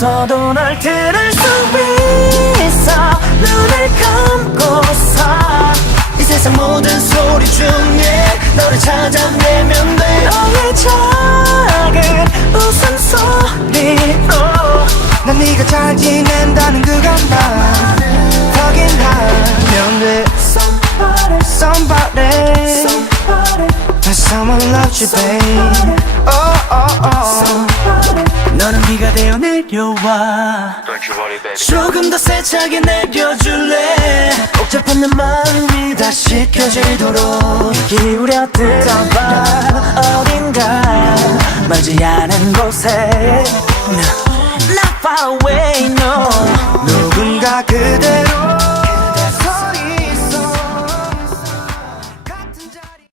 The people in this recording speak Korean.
없어도 널 들을 수 있어. 눈을 감고서 이 세상 모든 소리 중에 너를 찾아내면 돼. 너의 작은 웃음소리로 난 네가 잘 지낸다는 그것만 확인하면 돼. Somebody Someone loves you babe. 너는 비가 되어 내려와. 조금 더 세차게 내려줄래. 복잡한 내 마음이 다시 켜지도록 기울여 들어봐. 어딘가 멀지 않은 곳에 Not far away no. 누군가 그대를